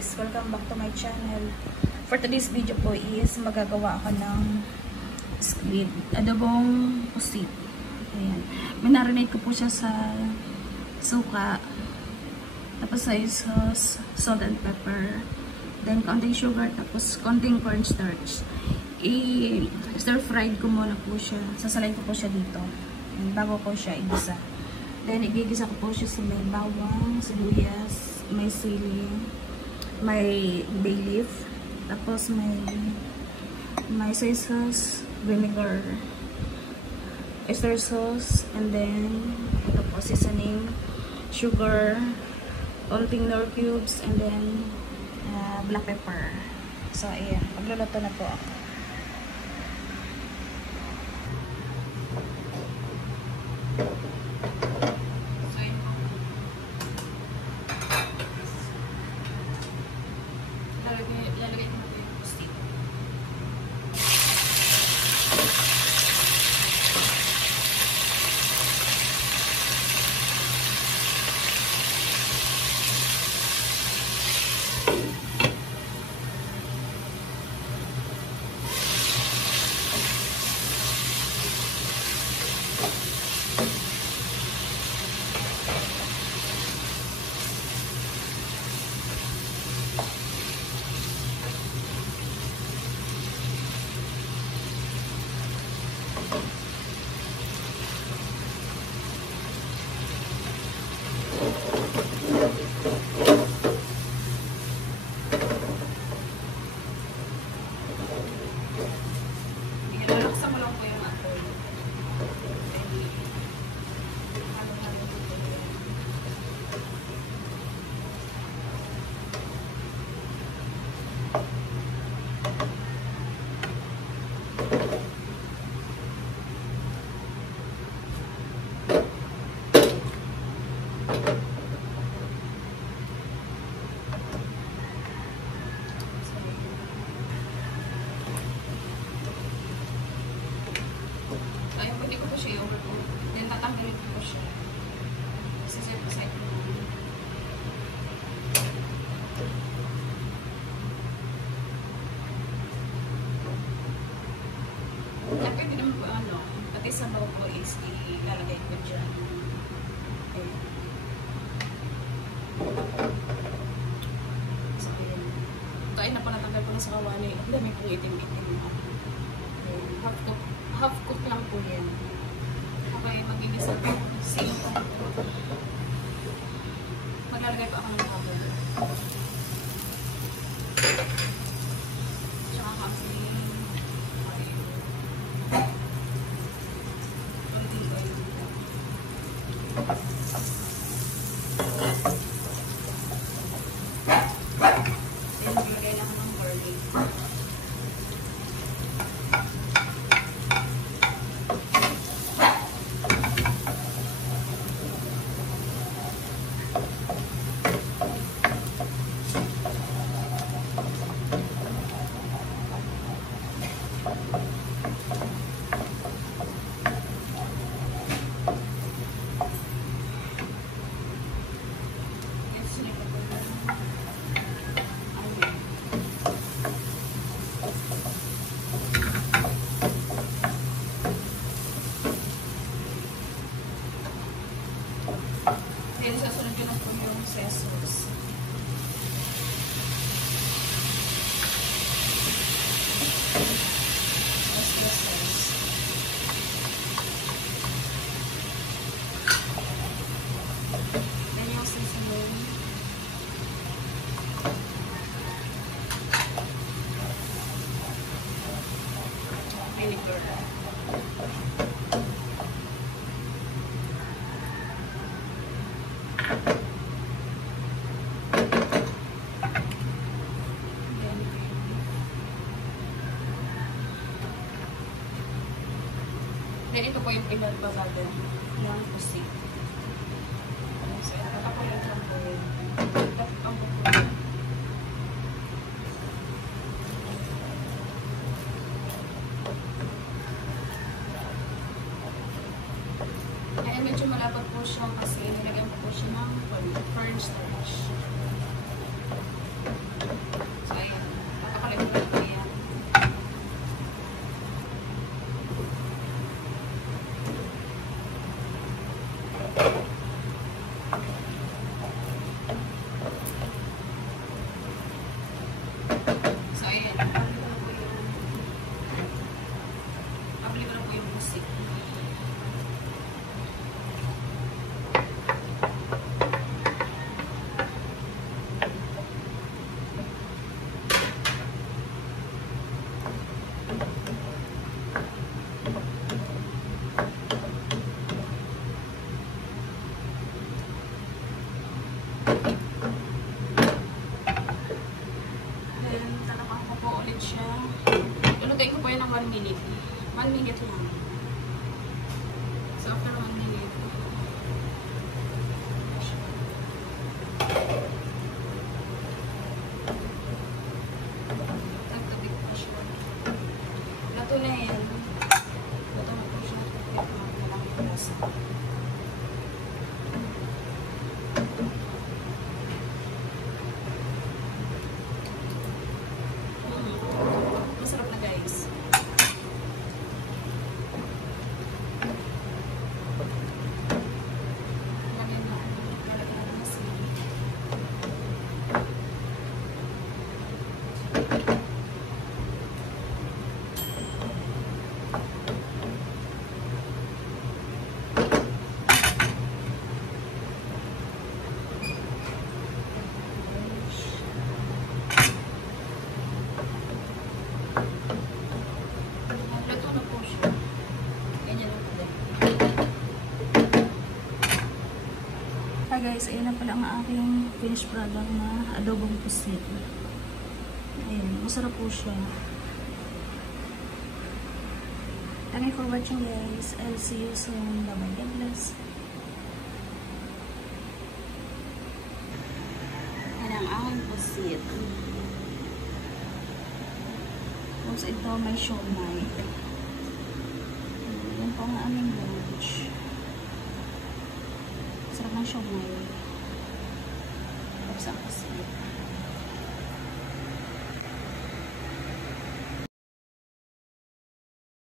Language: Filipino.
guys, welcome back to my channel. For today's video po is magagawa ako ng squid, adobong pusit. Ayan. Minarinate ko po siya sa suka, tapos soy sauce, salt and pepper, then konting sugar, tapos konting cornstarch. I-stir fried ko muna po siya. Sasalay ko po siya dito bago ko siya igisa. Then, igigisa ko po siya sa may bawang, sibuyas, may sili, may bay leaf, tapos may soy sauce, vinegar, oyster sauce, and then, ito po, seasoning, sugar, konting nor cubes, and then, black pepper. So, ayan. Magluluto na po ako. Lalagay ko natin yung stick. Pwede naman po pati sa baw ko is ilalagay ko dyan. Okay. So, ayan. Ito ay napanatanggal ko na sa kawali. Ang dami kong itim-itim. Okay. Half cook lang po yan. Okay, mag-inisa po. Maglalagay po ako ng cover. Tsaka kasi sasunod ko na po yung sesos. Then yung seasoning. Vinegar. Then ito po yung pinagbabaga ng pusit. So, nakapalit lang po yun. Ang buko. Ayan, medyo malapot po siya kasi nilagyan po siya ng cornstarch. minute. 1 minute lang. So, after 1 minute, tagtabik pa siya. Luto na yan. Luto na po siya. Ito lang yung lasa. Masarap na guys. Lagyan na. Lalagyan na asin. Luto na po siya. Ganyan lang po din. Hi guys, ayan na pala ang aking finished product na adobong pusit. Ayan, masarap po siya. Thank you for watching guys. I'll see you soon. Bye-bye. God bless. Ayan ang aking pusit. Tapos ito may siomai. Yan po ang aming lunch. Sarap ng siomai. Tapos ang pusit.